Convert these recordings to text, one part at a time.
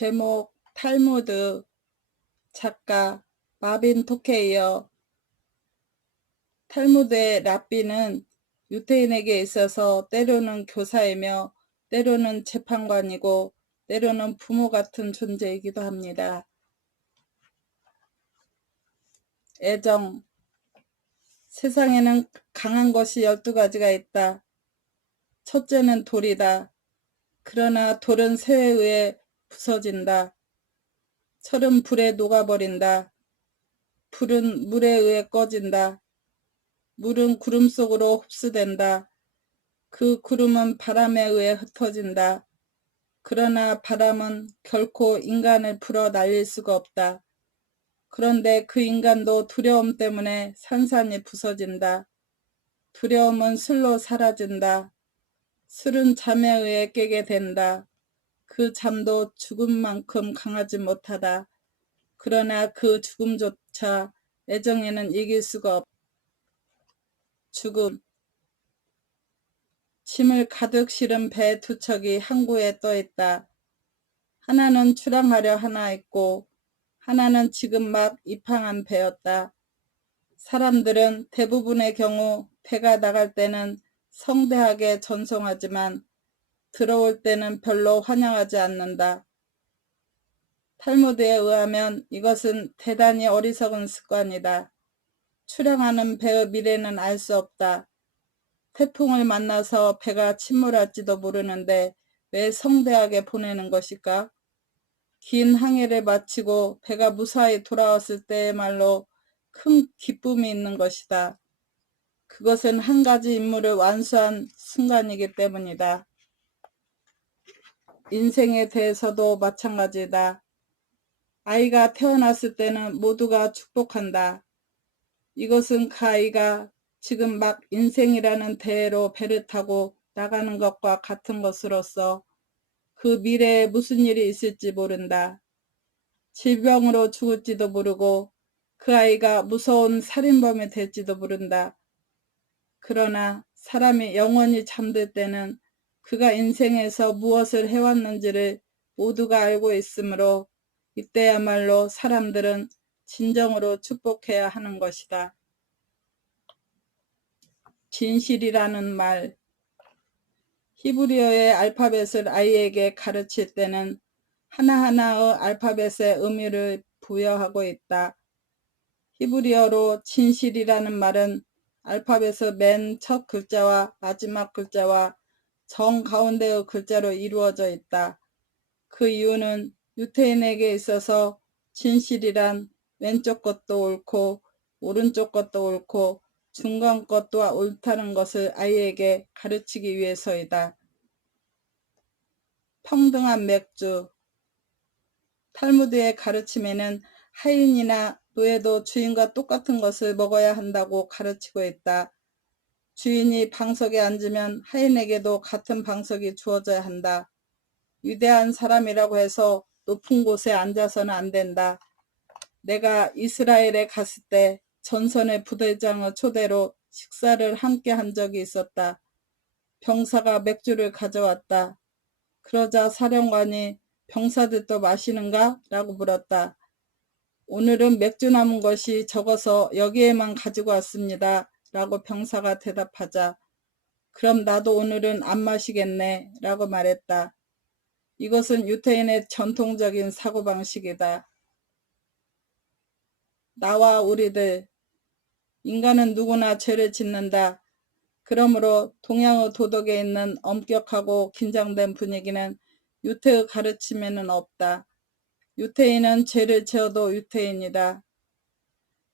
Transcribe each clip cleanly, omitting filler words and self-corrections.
제목 탈무드. 작가 마빈 토케이어. 탈무드의 랍비는 유태인에게 있어서 때로는 교사이며 때로는 재판관이고 때로는 부모 같은 존재이기도 합니다. 애정. 세상에는 강한 것이 12가지가 있다. 첫째는 돌이다. 그러나 돌은 새에 의해 부서진다. 철은 불에 녹아버린다. 불은 물에 의해 꺼진다. 물은 구름 속으로 흡수된다. 그 구름은 바람에 의해 흩어진다. 그러나 바람은 결코 인간을 불어 날릴 수가 없다. 그런데 그 인간도 두려움 때문에 산산이 부서진다. 두려움은 술로 사라진다. 술은 잠에 의해 깨게 된다. 그 잠도 죽음만큼 강하지 못하다. 그러나 그 죽음조차 애정에는 이길 수가 없다. 죽음. 짐을 가득 실은 배 두 척이 항구에 떠 있다. 하나는 출항하려 하나 있고 하나는 지금 막 입항한 배였다. 사람들은 대부분의 경우 배가 나갈 때는 성대하게 전송하지만 들어올 때는 별로 환영하지 않는다. 탈무드에 의하면 이것은 대단히 어리석은 습관이다. 출항하는 배의 미래는 알 수 없다. 태풍을 만나서 배가 침몰할지도 모르는데 왜 성대하게 보내는 것일까? 긴 항해를 마치고 배가 무사히 돌아왔을 때야말로 큰 기쁨이 있는 것이다. 그것은 한 가지 임무를 완수한 순간이기 때문이다. 인생에 대해서도 마찬가지다. 아이가 태어났을 때는 모두가 축복한다. 이것은 그 아이가 지금 막 인생이라는 대회로 배를 타고 나가는 것과 같은 것으로서 그 미래에 무슨 일이 있을지 모른다. 질병으로 죽을지도 모르고 그 아이가 무서운 살인범이 될지도 모른다. 그러나 사람이 영원히 잠들 때는 그가 인생에서 무엇을 해왔는지를 모두가 알고 있으므로 이때야말로 사람들은 진정으로 축복해야 하는 것이다. 진실이라는 말. 히브리어의 알파벳을 아이에게 가르칠 때는 하나하나의 알파벳의 의미를 부여하고 있다. 히브리어로 진실이라는 말은 알파벳의 맨 첫 글자와 마지막 글자와 정 가운데의 글자로 이루어져 있다. 그 이유는 유태인에게 있어서 진실이란 왼쪽 것도 옳고 오른쪽 것도 옳고 중간 것도 옳다는 것을 아이에게 가르치기 위해서이다. 평등한 맥주. 탈무드의 가르침에는 하인이나 노예도 주인과 똑같은 것을 먹어야 한다고 가르치고 있다. 주인이 방석에 앉으면 하인에게도 같은 방석이 주어져야 한다. 위대한 사람이라고 해서 높은 곳에 앉아서는 안 된다. 내가 이스라엘에 갔을 때 전선의 부대장의 초대로 식사를 함께 한 적이 있었다. 병사가 맥주를 가져왔다. 그러자 사령관이 병사들도 마시는가? 라고 물었다. 오늘은 맥주 남은 것이 적어서 여기에만 가지고 왔습니다. 라고 병사가 대답하자 그럼 나도 오늘은 안 마시겠네. 라고 말했다. 이것은 유태인의 전통적인 사고방식이다. 나와 우리들. 인간은 누구나 죄를 짓는다. 그러므로 동양의 도덕에 있는 엄격하고 긴장된 분위기는 유태의 가르침에는 없다. 유태인은 죄를 지어도 유태인이다.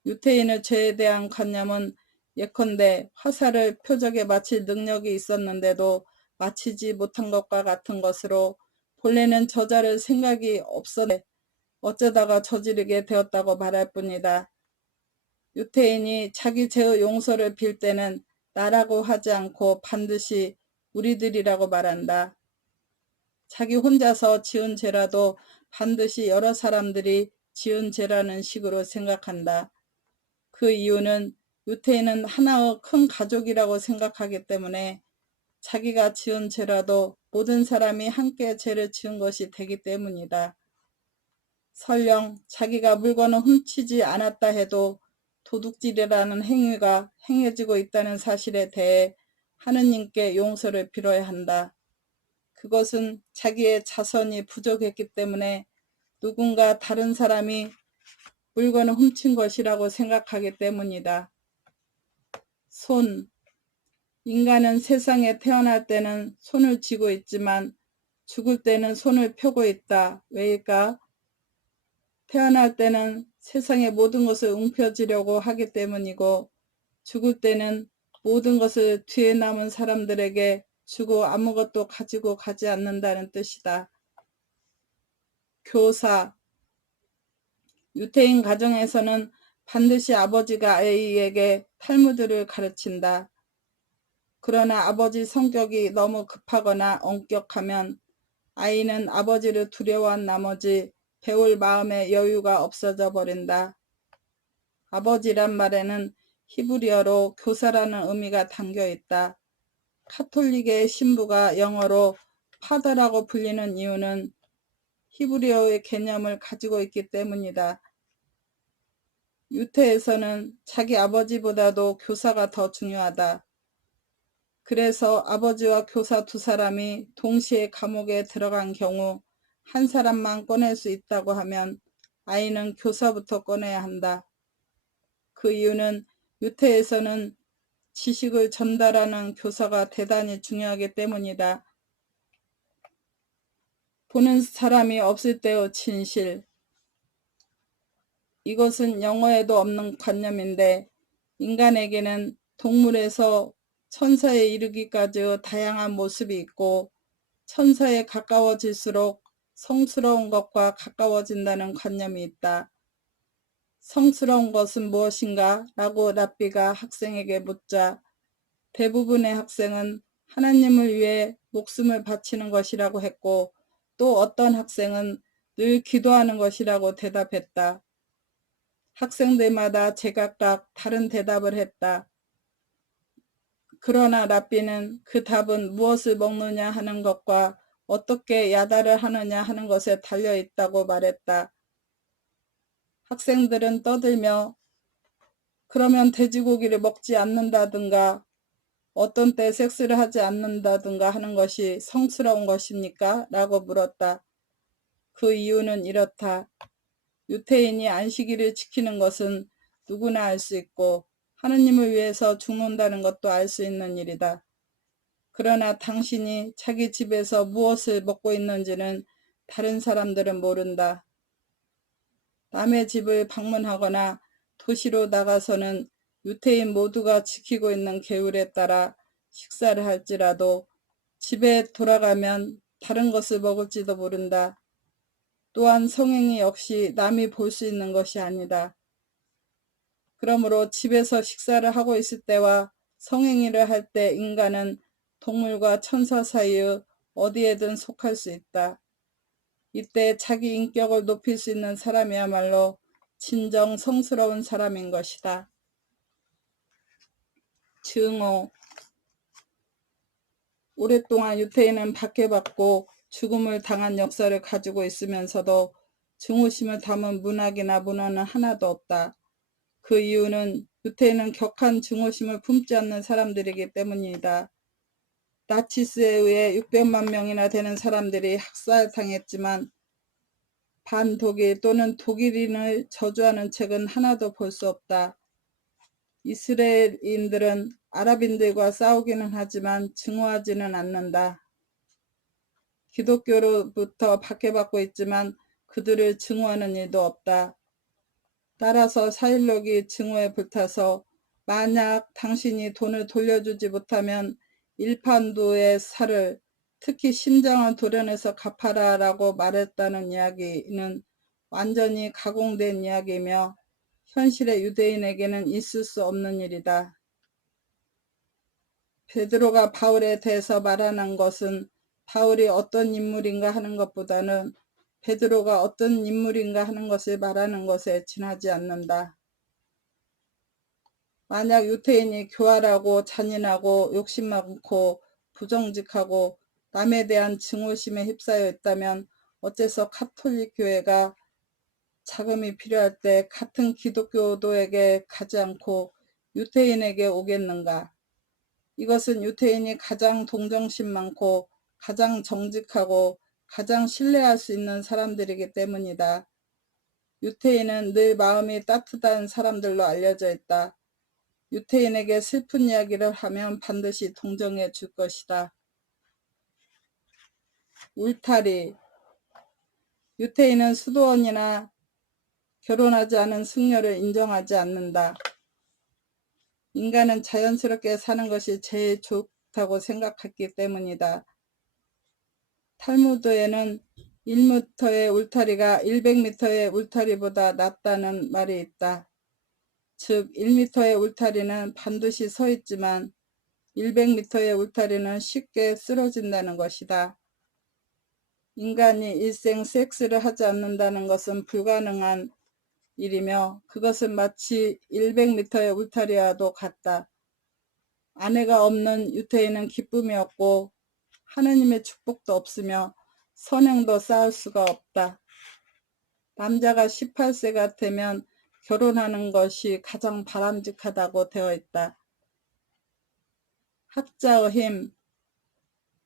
유태인의 죄에 대한 관념은 예컨대 화살을 표적에 맞힐 능력이 있었는데도 맞히지 못한 것과 같은 것으로 본래는 저자를 생각이 없었는데 어쩌다가 저지르게 되었다고 말할 뿐이다. 유태인이 자기 죄의 용서를 빌 때는 나라고 하지 않고 반드시 우리들이라고 말한다. 자기 혼자서 지은 죄라도 반드시 여러 사람들이 지은 죄라는 식으로 생각한다. 그 이유는 유태인은 하나의 큰 가족이라고 생각하기 때문에 자기가 지은 죄라도 모든 사람이 함께 죄를 지은 것이 되기 때문이다. 설령 자기가 물건을 훔치지 않았다 해도 도둑질이라는 행위가 행해지고 있다는 사실에 대해 하느님께 용서를 빌어야 한다. 그것은 자기의 자선이 부족했기 때문에 누군가 다른 사람이 물건을 훔친 것이라고 생각하기 때문이다. 손. 인간은 세상에 태어날 때는 손을 쥐고 있지만 죽을 때는 손을 펴고 있다. 왜일까? 태어날 때는 세상의 모든 것을 움켜쥐려고 하기 때문이고 죽을 때는 모든 것을 뒤에 남은 사람들에게 주고 아무것도 가지고 가지 않는다는 뜻이다. 교사. 유태인 가정에서는 반드시 아버지가 아이에게 탈무드를 가르친다. 그러나 아버지 성격이 너무 급하거나 엄격하면 아이는 아버지를 두려워한 나머지 배울 마음의 여유가 없어져 버린다. 아버지란 말에는 히브리어로 교사라는 의미가 담겨 있다. 카톨릭의 신부가 영어로 파더라고 불리는 이유는 히브리어의 개념을 가지고 있기 때문이다. 유태에서는 자기 아버지보다도 교사가 더 중요하다. 그래서 아버지와 교사 두 사람이 동시에 감옥에 들어간 경우 한 사람만 꺼낼 수 있다고 하면 아이는 교사부터 꺼내야 한다. 그 이유는 유태에서는 지식을 전달하는 교사가 대단히 중요하기 때문이다. 보는 사람이 없을 때의 진실. 이것은 영어에도 없는 관념인데 인간에게는 동물에서 천사에 이르기까지의 다양한 모습이 있고 천사에 가까워질수록 성스러운 것과 가까워진다는 관념이 있다. 성스러운 것은 무엇인가? 라고 랍비가 학생에게 묻자 대부분의 학생은 하나님을 위해 목숨을 바치는 것이라고 했고 또 어떤 학생은 늘 기도하는 것이라고 대답했다. 학생들마다 제각각 다른 대답을 했다. 그러나 랍비는 그 답은 무엇을 먹느냐 하는 것과 어떻게 야단을 하느냐 하는 것에 달려 있다고 말했다. 학생들은 떠들며 그러면 돼지고기를 먹지 않는다든가 어떤 때 섹스를 하지 않는다든가 하는 것이 성스러운 것입니까? 라고 물었다. 그 이유는 이렇다. 유태인이 안식일을 지키는 것은 누구나 알 수 있고 하느님을 위해서 죽는다는 것도 알 수 있는 일이다. 그러나 당신이 자기 집에서 무엇을 먹고 있는지는 다른 사람들은 모른다. 남의 집을 방문하거나 도시로 나가서는 유태인 모두가 지키고 있는 계율에 따라 식사를 할지라도 집에 돌아가면 다른 것을 먹을지도 모른다. 또한 성행위 역시 남이 볼 수 있는 것이 아니다. 그러므로 집에서 식사를 하고 있을 때와 성행위를 할 때 인간은 동물과 천사 사이의 어디에든 속할 수 있다. 이때 자기 인격을 높일 수 있는 사람이야말로 진정 성스러운 사람인 것이다. 증오. 오랫동안 유태인은 박해받고 죽음을 당한 역사를 가지고 있으면서도 증오심을 담은 문학이나 문화는 하나도 없다. 그 이유는 유태인은 격한 증오심을 품지 않는 사람들이기 때문이다. 나치스에 의해 600만 명이나 되는 사람들이 학살당했지만 반독일 또는 독일인을 저주하는 책은 하나도 볼 수 없다. 이스라엘인들은 아랍인들과 싸우기는 하지만 증오하지는 않는다. 기독교로부터 박해받고 있지만 그들을 증오하는 일도 없다. 따라서 사일록이 증오에 불타서 만약 당신이 돈을 돌려주지 못하면 일판도의 살을 특히 심장을 도려내서 갚아라 라고 말했다는 이야기는 완전히 가공된 이야기이며 현실의 유대인에게는 있을 수 없는 일이다. 베드로가 바울에 대해서 말하는 것은 바울이 어떤 인물인가 하는 것보다는 베드로가 어떤 인물인가 하는 것을 말하는 것에 지나지 않는다. 만약 유태인이 교활하고 잔인하고 욕심 많고 부정직하고 남에 대한 증오심에 휩싸여 있다면 어째서 카톨릭 교회가 자금이 필요할 때 같은 기독교도에게 가지 않고 유태인에게 오겠는가? 이것은 유태인이 가장 동정심 많고 가장 정직하고 가장 신뢰할 수 있는 사람들이기 때문이다. 유태인은 늘 마음이 따뜻한 사람들로 알려져 있다. 유태인에게 슬픈 이야기를 하면 반드시 동정해 줄 것이다. 울타리. 유태인은 수도원이나 결혼하지 않은 승려를 인정하지 않는다. 인간은 자연스럽게 사는 것이 제일 좋다고 생각했기 때문이다. 탈무드에는 1m의 울타리가 100m의 울타리보다 낫다는 말이 있다. 즉 1m의 울타리는 반드시 서 있지만 100m의 울타리는 쉽게 쓰러진다는 것이다. 인간이 일생 섹스를 하지 않는다는 것은 불가능한 일이며 그것은 마치 100m의 울타리와도 같다. 아내가 없는 유태인은 기쁨이 없고 하느님의 축복도 없으며 선행도 쌓을 수가 없다. 남자가 18세가 되면 결혼하는 것이 가장 바람직하다고 되어 있다. 학자의 힘.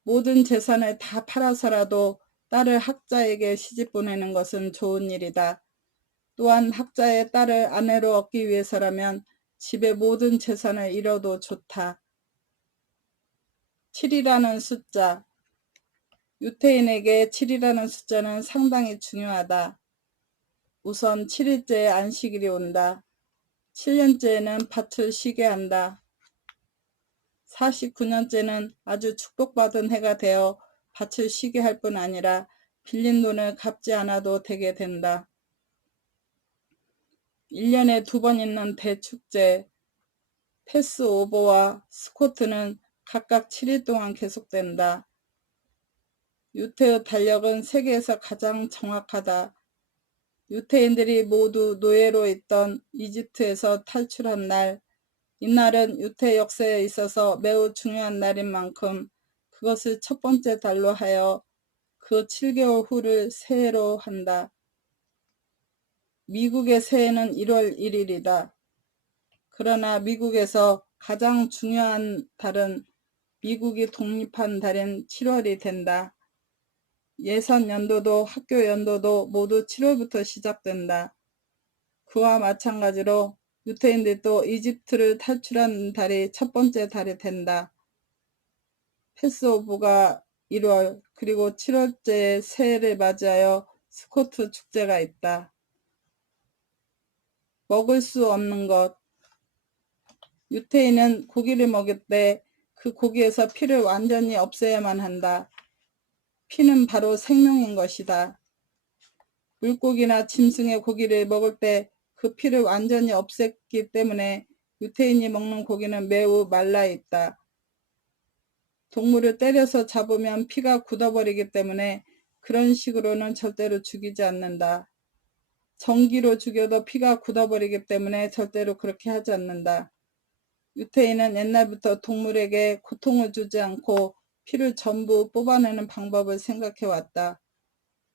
모든 재산을 다 팔아서라도 딸을 학자에게 시집 보내는 것은 좋은 일이다. 또한 학자의 딸을 아내로 얻기 위해서라면 집의 모든 재산을 잃어도 좋다. 7이라는 숫자. 유태인에게 7이라는 숫자는 상당히 중요하다. 우선 7일째에 안식일이 온다. 7년째에는 밭을 쉬게 한다. 49년째는 아주 축복받은 해가 되어 밭을 쉬게 할 뿐 아니라 빌린 돈을 갚지 않아도 되게 된다. 1년에 2번 있는 대축제, 패스오버와 스코트는 각각 7일 동안 계속된다. 유태의 달력은 세계에서 가장 정확하다. 유태인들이 모두 노예로 있던 이집트에서 탈출한 날, 이날은 유태 역사에 있어서 매우 중요한 날인 만큼 그것을 첫 번째 달로 하여 그 7개월 후를 새해로 한다. 미국의 새해는 1월 1일이다. 그러나 미국에서 가장 중요한 달은 미국이 독립한 달인 7월이 된다. 예산 연도도 학교 연도도 모두 7월부터 시작된다. 그와 마찬가지로 유태인들도 이집트를 탈출한 달이 첫 번째 달이 된다. 패스오브가 1월 그리고 7월째 새해를 맞이하여 스코트 축제가 있다. 먹을 수 없는 것. 유태인은 고기를 먹을 때 그 고기에서 피를 완전히 없애야만 한다. 피는 바로 생명인 것이다. 물고기나 짐승의 고기를 먹을 때 그 피를 완전히 없앴기 때문에 유태인이 먹는 고기는 매우 말라 있다. 동물을 때려서 잡으면 피가 굳어버리기 때문에 그런 식으로는 절대로 죽이지 않는다. 전기로 죽여도 피가 굳어버리기 때문에 절대로 그렇게 하지 않는다. 유태인은 옛날부터 동물에게 고통을 주지 않고 피를 전부 뽑아내는 방법을 생각해 왔다.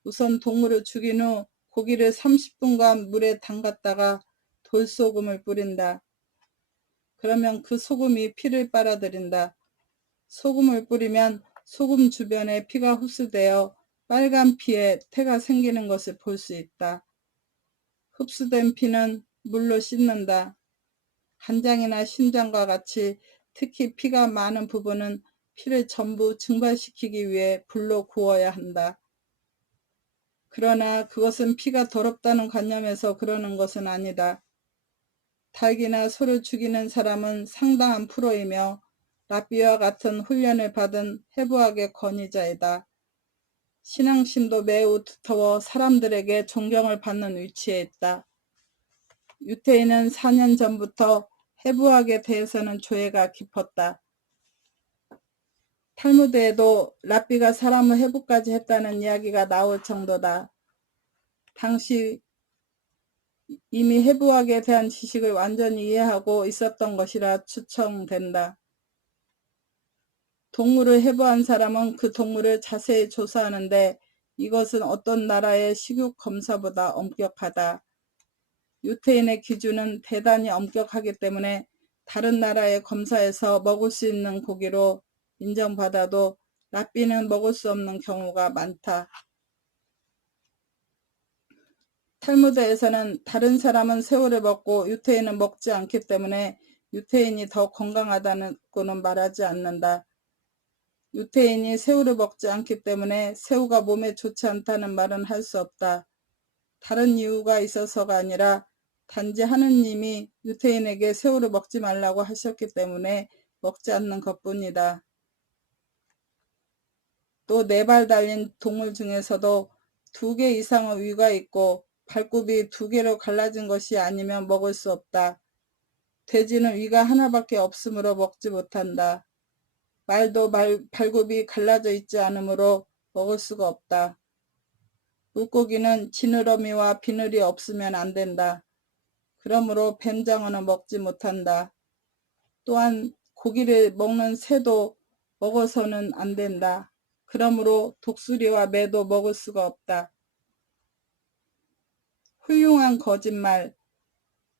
우선 동물을 죽인 후 고기를 30분간 물에 담갔다가 돌소금을 뿌린다. 그러면 그 소금이 피를 빨아들인다. 소금을 뿌리면 소금 주변에 피가 흡수되어 빨간 피에 태가 생기는 것을 볼 수 있다. 흡수된 피는 물로 씻는다. 간장이나 심장과 같이 특히 피가 많은 부분은 피를 전부 증발시키기 위해 불로 구워야 한다. 그러나 그것은 피가 더럽다는 관념에서 그러는 것은 아니다. 닭이나 소를 죽이는 사람은 상당한 프로이며 랍비와 같은 훈련을 받은 해부학의 권위자이다. 신앙심도 매우 두터워 사람들에게 존경을 받는 위치에 있다. 유태인은 4년 전부터 해부학에 대해서는 조예가 깊었다. 탈무드에도 랍비가 사람을 해부까지 했다는 이야기가 나올 정도다. 당시 이미 해부학에 대한 지식을 완전히 이해하고 있었던 것이라 추정된다. 동물을 해부한 사람은 그 동물을 자세히 조사하는데 이것은 어떤 나라의 식욕 검사보다 엄격하다. 유태인의 기준은 대단히 엄격하기 때문에 다른 나라의 검사에서 먹을 수 있는 고기로 인정받아도 랍비는 먹을 수 없는 경우가 많다. 탈무드에서는 다른 사람은 새우를 먹고 유태인은 먹지 않기 때문에 유태인이 더 건강하다고는 말하지 않는다. 유태인이 새우를 먹지 않기 때문에 새우가 몸에 좋지 않다는 말은 할 수 없다. 다른 이유가 있어서가 아니라 단지 하느님이 유태인에게 새우를 먹지 말라고 하셨기 때문에 먹지 않는 것뿐이다. 또 4발 달린 동물 중에서도 2개 이상의 위가 있고 발굽이 2개로 갈라진 것이 아니면 먹을 수 없다. 돼지는 위가 하나밖에 없으므로 먹지 못한다. 말도 발굽이 갈라져 있지 않으므로 먹을 수가 없다. 물고기는 지느러미와 비늘이 없으면 안 된다. 그러므로 뱀장어는 먹지 못한다. 또한 고기를 먹는 새도 먹어서는 안 된다. 그러므로 독수리와 매도 먹을 수가 없다. 훌륭한 거짓말.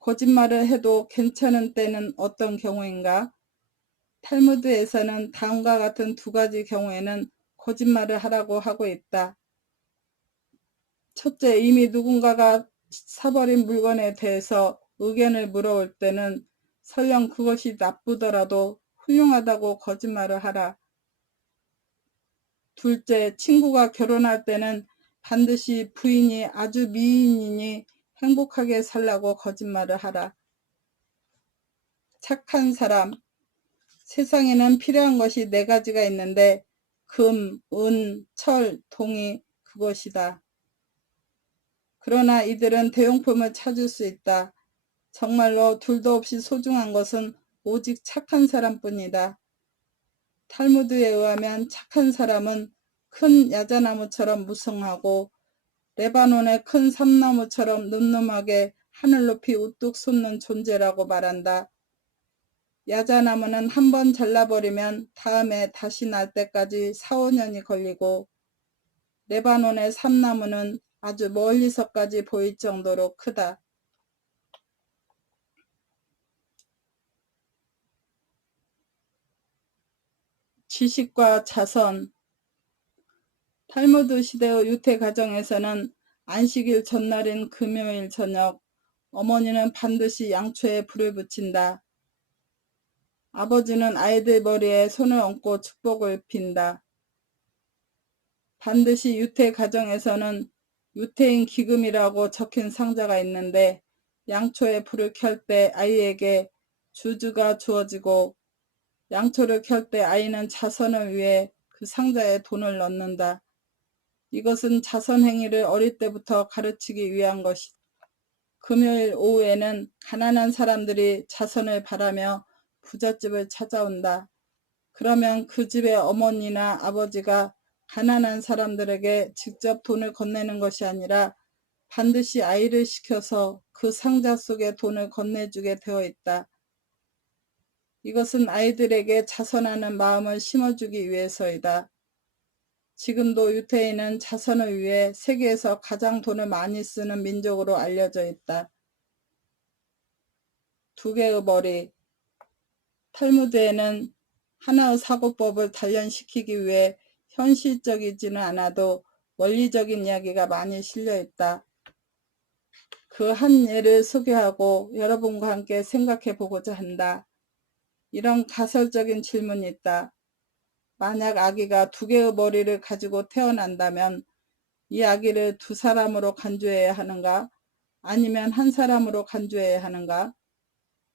거짓말을 해도 괜찮은 때는 어떤 경우인가? 탈무드에서는 다음과 같은 2가지 경우에는 거짓말을 하라고 하고 있다. 첫째, 이미 누군가가 사버린 물건에 대해서 의견을 물어올 때는 설령 그것이 나쁘더라도 훌륭하다고 거짓말을 하라. 둘째, 친구가 결혼할 때는 반드시 부인이 아주 미인이니 행복하게 살라고 거짓말을 하라. 착한 사람. 세상에는 필요한 것이 4가지가 있는데 금, 은, 철, 동이 그것이다. 그러나 이들은 대용품을 찾을 수 있다. 정말로 둘도 없이 소중한 것은 오직 착한 사람뿐이다. 탈무드에 의하면 착한 사람은 큰 야자나무처럼 무성하고 레바논의 큰 삼나무처럼 늠름하게 하늘 높이 우뚝 솟는 존재라고 말한다. 야자나무는 한번 잘라버리면 다음에 다시 날 때까지 4, 5년이 걸리고 레바논의 삼나무는 아주 멀리서까지 보일 정도로 크다. 지식과 자선. 탈무드 시대의 유태 가정에서는 안식일 전날인 금요일 저녁 어머니는 반드시 양초에 불을 붙인다. 아버지는 아이들 머리에 손을 얹고 축복을 빈다. 반드시 유태 가정에서는 유태인 기금이라고 적힌 상자가 있는데 양초에 불을 켤 때 아이에게 주주가 주어지고 양초를 켤 때 아이는 자선을 위해 그 상자에 돈을 넣는다. 이것은 자선 행위를 어릴 때부터 가르치기 위한 것이다. 금요일 오후에는 가난한 사람들이 자선을 바라며 부잣집을 찾아온다. 그러면 그 집의 어머니나 아버지가 가난한 사람들에게 직접 돈을 건네는 것이 아니라 반드시 아이를 시켜서 그 상자 속에 돈을 건네주게 되어 있다. 이것은 아이들에게 자선하는 마음을 심어주기 위해서이다. 지금도 유태인은 자선을 위해 세계에서 가장 돈을 많이 쓰는 민족으로 알려져 있다. 2개의 머리. 탈무드에는 하나의 사고법을 단련시키기 위해 현실적이지는 않아도 원리적인 이야기가 많이 실려 있다. 그 한 예를 소개하고 여러분과 함께 생각해 보고자 한다. 이런 가설적인 질문이 있다. 만약 아기가 2개의 머리를 가지고 태어난다면 이 아기를 2사람으로 간주해야 하는가? 아니면 1사람으로 간주해야 하는가?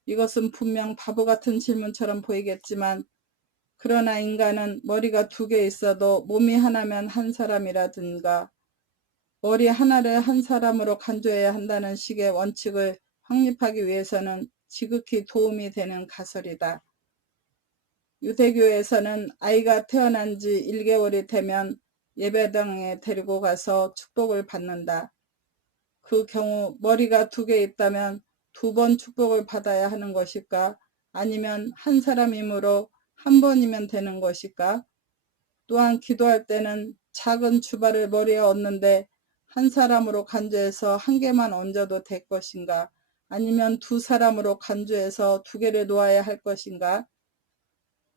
이것은 분명 바보 같은 질문처럼 보이겠지만 그러나 인간은 머리가 2개 있어도 몸이 하나면 1사람이라든가 머리 하나를 1사람으로 간주해야 한다는 식의 원칙을 확립하기 위해서는 지극히 도움이 되는 가설이다. 유대교에서는 아이가 태어난 지 1개월이 되면 예배당에 데리고 가서 축복을 받는다. 그 경우 머리가 2개 있다면 2번 축복을 받아야 하는 것일까? 아니면 1사람이므로 1번이면 되는 것일까? 또한 기도할 때는 작은 주발을 머리에 얹는데 한 사람으로 간주해서 한 개만 얹어도 될 것인가? 아니면 두 사람으로 간주해서 두 개를 놓아야 할 것인가?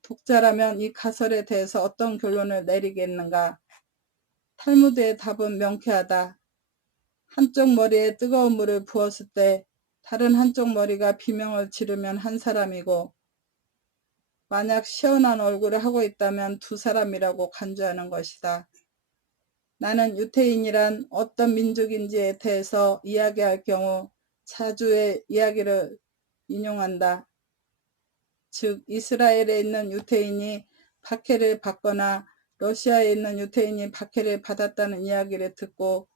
독자라면 이 가설에 대해서 어떤 결론을 내리겠는가? 탈무드의 답은 명쾌하다. 한쪽 머리에 뜨거운 물을 부었을 때 다른 한쪽 머리가 비명을 지르면 한 사람이고, 만약 시원한 얼굴을 하고 있다면 두 사람이라고 간주하는 것이다. 나는 유태인이란 어떤 민족인지에 대해서 이야기할 경우 자주의 이야기를 인용한다. 즉 이스라엘에 있는 유태인이 박해를 받거나 러시아에 있는 유태인이 박해를 받았다는 이야기를 듣고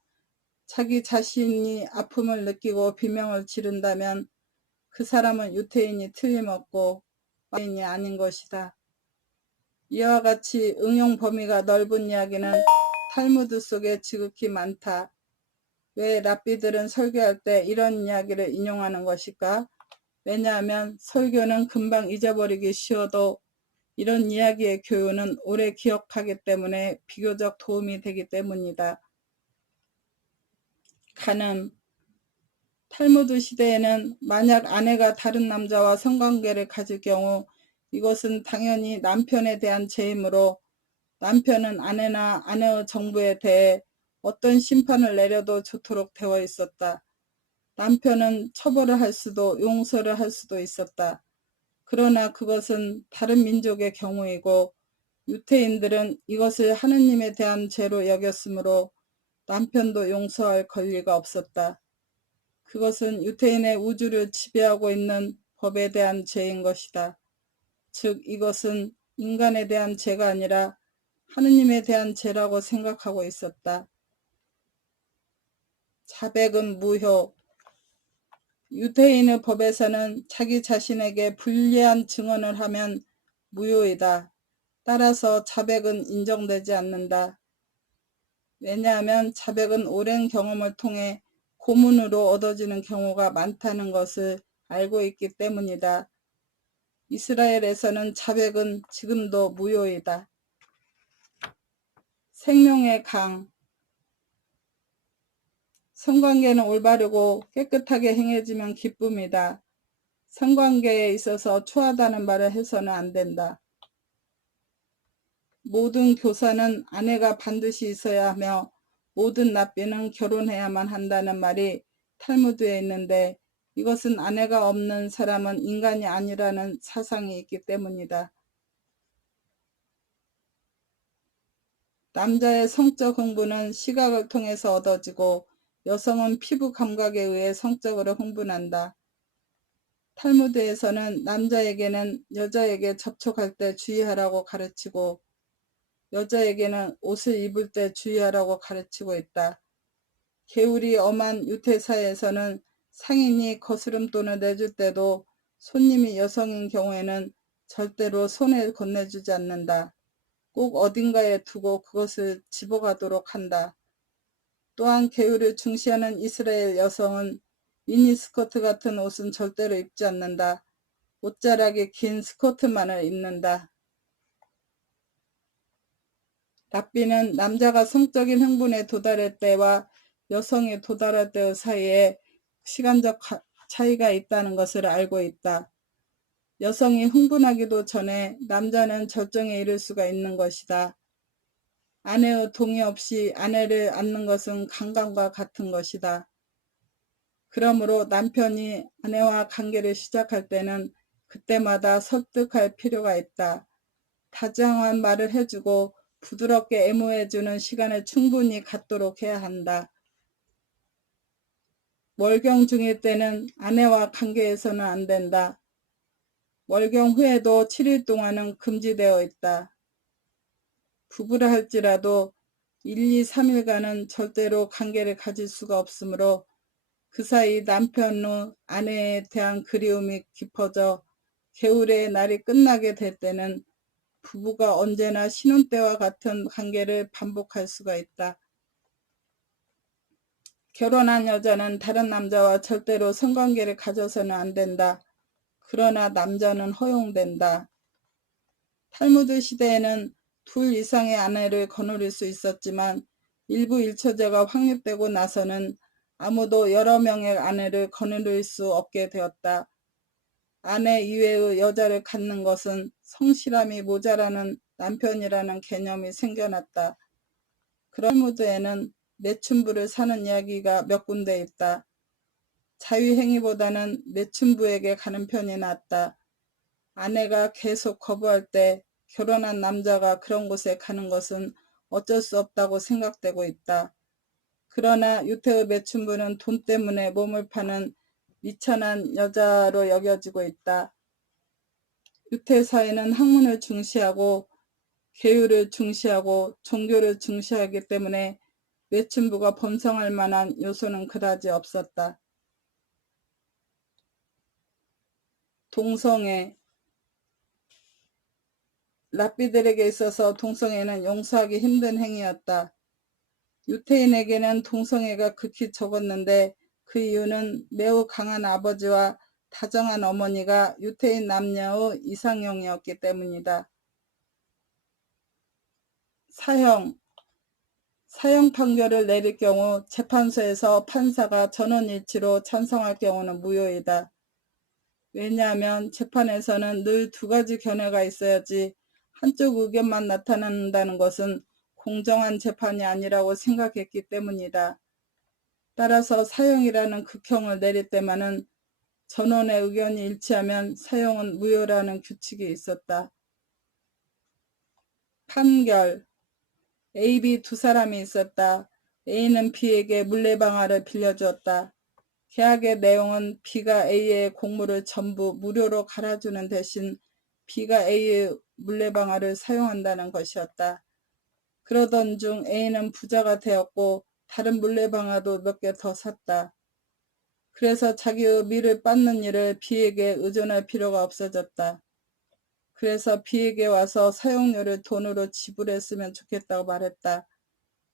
자기 자신이 아픔을 느끼고 비명을 지른다면 그 사람은 유태인이 틀림없고 유태인이 아닌 것이다. 이와 같이 응용 범위가 넓은 이야기는 탈무드 속에 지극히 많다. 왜 랍비들은 설교할 때 이런 이야기를 인용하는 것일까? 왜냐하면 설교는 금방 잊어버리기 쉬워도 이런 이야기의 교훈은 오래 기억하기 때문에 비교적 도움이 되기 때문이다. 간음. 탈무드 시대에는 만약 아내가 다른 남자와 성관계를 가질 경우 이것은 당연히 남편에 대한 죄이므로 남편은 아내나 아내의 정부에 대해 어떤 심판을 내려도 좋도록 되어 있었다. 남편은 처벌을 할 수도 용서를 할 수도 있었다. 그러나 그것은 다른 민족의 경우이고 유태인들은 이것을 하느님에 대한 죄로 여겼으므로 남편도 용서할 권리가 없었다. 그것은 유태인의 우주를 지배하고 있는 법에 대한 죄인 것이다. 즉 이것은 인간에 대한 죄가 아니라 하느님에 대한 죄라고 생각하고 있었다. 자백은 무효. 유태인의 법에서는 자기 자신에게 불리한 증언을 하면 무효이다. 따라서 자백은 인정되지 않는다. 왜냐하면 자백은 오랜 경험을 통해 고문으로 얻어지는 경우가 많다는 것을 알고 있기 때문이다. 이스라엘에서는 자백은 지금도 무효이다. 생명의 강. 성관계는 올바르고 깨끗하게 행해지면 기쁨이다. 성관계에 있어서 추하다는 말을 해서는 안 된다. 모든 교사는 아내가 반드시 있어야 하며 모든 랍비는 결혼해야만 한다는 말이 탈무드에 있는데 이것은 아내가 없는 사람은 인간이 아니라는 사상이 있기 때문이다. 남자의 성적 흥분은 시각을 통해서 얻어지고 여성은 피부 감각에 의해 성적으로 흥분한다. 탈무드에서는 남자에게는 여자에게 접촉할 때 주의하라고 가르치고 여자에게는 옷을 입을 때 주의하라고 가르치고 있다. 개울이 엄한 유태사에서는 상인이 거스름돈을 내줄 때도 손님이 여성인 경우에는 절대로 손에 건네주지 않는다. 꼭 어딘가에 두고 그것을 집어가도록 한다. 또한 개울을 중시하는 이스라엘 여성은 미니스커트 같은 옷은 절대로 입지 않는다. 옷자락이 긴 스커트만을 입는다. 랍비는 남자가 성적인 흥분에 도달할 때와 여성이 도달할 때 사이에 시간적 차이가 있다는 것을 알고 있다. 여성이 흥분하기도 전에 남자는 절정에 이를 수가 있는 것이다. 아내의 동의 없이 아내를 안는 것은 강간과 같은 것이다. 그러므로 남편이 아내와 관계를 시작할 때는 그때마다 설득할 필요가 있다. 다정한 말을 해주고 부드럽게 애무해주는 시간을 충분히 갖도록 해야 한다. 월경 중일 때는 아내와 관계해서는 안 된다. 월경 후에도 7일 동안은 금지되어 있다. 부부라 할지라도 1, 2, 3일간은 절대로 관계를 가질 수가 없으므로 그 사이 남편의 아내에 대한 그리움이 깊어져 개울의 날이 끝나게 될 때는 부부가 언제나 신혼 때와 같은 관계를 반복할 수가 있다. 결혼한 여자는 다른 남자와 절대로 성관계를 가져서는 안 된다. 그러나 남자는 허용된다. 탈무드 시대에는 둘 이상의 아내를 거느릴 수 있었지만 일부 일처제가 확립되고 나서는 아무도 여러 명의 아내를 거느릴 수 없게 되었다. 아내 이외의 여자를 갖는 것은 성실함이 모자라는 남편이라는 개념이 생겨났다. 그런 탈무드에는 매춘부를 사는 이야기가 몇 군데 있다. 자유행위보다는 매춘부에게 가는 편이 낫다. 아내가 계속 거부할 때 결혼한 남자가 그런 곳에 가는 것은 어쩔 수 없다고 생각되고 있다. 그러나 유태의 매춘부는 돈 때문에 몸을 파는 미천한 여자로 여겨지고 있다. 유태 사회는 학문을 중시하고 계율을 중시하고 종교를 중시하기 때문에 매춘부가 번성할 만한 요소는 그다지 없었다. 동성애. 랍비들에게 있어서 동성애는 용서하기 힘든 행위였다. 유태인에게는 동성애가 극히 적었는데 그 이유는 매우 강한 아버지와 다정한 어머니가 유태인 남녀의 이상형이었기 때문이다. 사형 판결을 내릴 경우 재판소에서 판사가 전원일치로 찬성할 경우는 무효이다. 왜냐하면 재판에서는 늘 두 가지 견해가 있어야지 한쪽 의견만 나타난다는 것은 공정한 재판이 아니라고 생각했기 때문이다. 따라서 사형이라는 극형을 내릴 때만은 전원의 의견이 일치하면 사형은 무효라는 규칙이 있었다. 판결. A, B 두 사람이 있었다. A는 B에게 물레방아를 빌려주었다. 계약의 내용은 B가 A의 곡물을 전부 무료로 갈아주는 대신 B가 A의 물레방아를 사용한다는 것이었다. 그러던 중 A는 부자가 되었고 다른 물레방아도 몇 개 더 샀다. 그래서 자기의 밀을 빻는 일을 B에게 의존할 필요가 없어졌다. 그래서 B에게 와서 사용료를 돈으로 지불했으면 좋겠다고 말했다.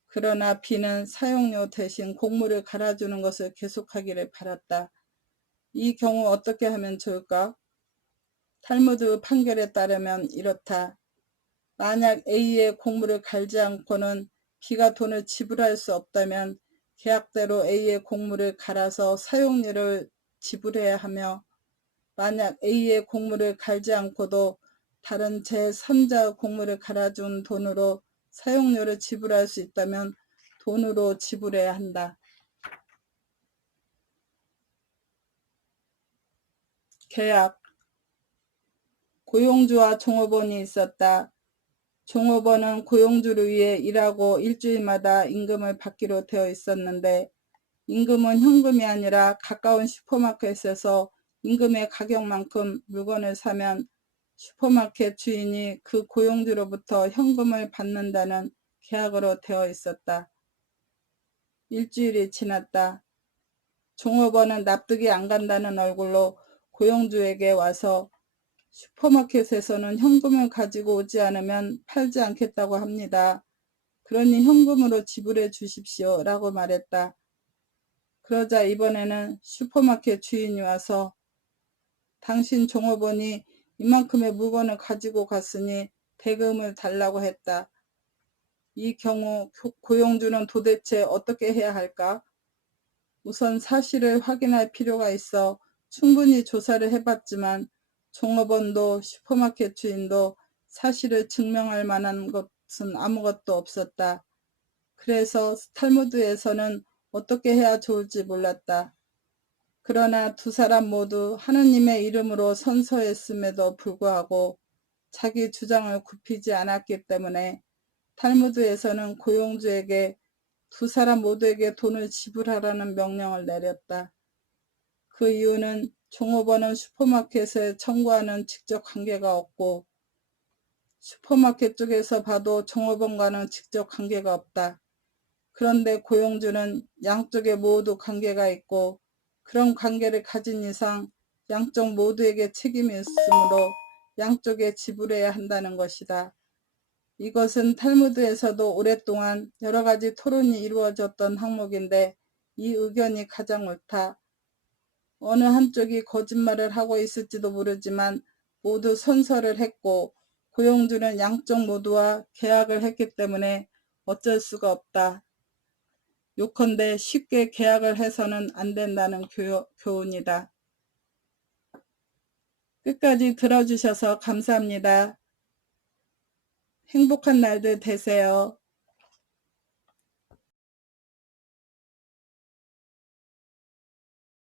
그러나 B는 사용료 대신 곡물을 갈아주는 것을 계속하기를 바랐다. 이 경우 어떻게 하면 좋을까? 탈무드 판결에 따르면 이렇다. 만약 A의 곡물을 갈지 않고는 B가 돈을 지불할 수 없다면 계약대로 A의 곡물을 갈아서 사용료를 지불해야 하며, 만약 A의 곡물을 갈지 않고도 다른 제3자 곡물을 갈아준 돈으로 사용료를 지불할 수 있다면 돈으로 지불해야 한다. 계약. 고용주와 종업원이 있었다. 종업원은 고용주를 위해 일하고 일주일마다 임금을 받기로 되어 있었는데 임금은 현금이 아니라 가까운 슈퍼마켓에서 임금의 가격만큼 물건을 사면 슈퍼마켓 주인이 그 고용주로부터 현금을 받는다는 계약으로 되어 있었다. 일주일이 지났다. 종업원은 납득이 안 간다는 얼굴로 고용주에게 와서 슈퍼마켓에서는 현금을 가지고 오지 않으면 팔지 않겠다고 합니다. 그러니 현금으로 지불해 주십시오 라고 말했다. 그러자 이번에는 슈퍼마켓 주인이 와서 당신 종업원이 이만큼의 물건을 가지고 갔으니 대금을 달라고 했다. 이 경우 고용주는 도대체 어떻게 해야 할까? 우선 사실을 확인할 필요가 있어 충분히 조사를 해봤지만 종업원도 슈퍼마켓 주인도 사실을 증명할 만한 것은 아무것도 없었다. 그래서 탈무드에서는 어떻게 해야 좋을지 몰랐다. 그러나 두 사람 모두 하느님의 이름으로 선서했음에도 불구하고 자기 주장을 굽히지 않았기 때문에 탈무드에서는 고용주에게 두 사람 모두에게 돈을 지불하라는 명령을 내렸다. 그 이유는 종업원은 슈퍼마켓에 청구하는 직접 관계가 없고 슈퍼마켓 쪽에서 봐도 종업원과는 직접 관계가 없다. 그런데 고용주는 양쪽에 모두 관계가 있고 그런 관계를 가진 이상 양쪽 모두에게 책임이 있으므로 양쪽에 지불해야 한다는 것이다. 이것은 탈무드에서도 오랫동안 여러 가지 토론이 이루어졌던 항목인데 이 의견이 가장 옳다. 어느 한쪽이 거짓말을 하고 있을지도 모르지만 모두 선서를 했고 고용주는 양쪽 모두와 계약을 했기 때문에 어쩔 수가 없다. 요컨대 쉽게 계약을 해서는 안 된다는 교훈이다. 끝까지 들어주셔서 감사합니다. 행복한 날들 되세요.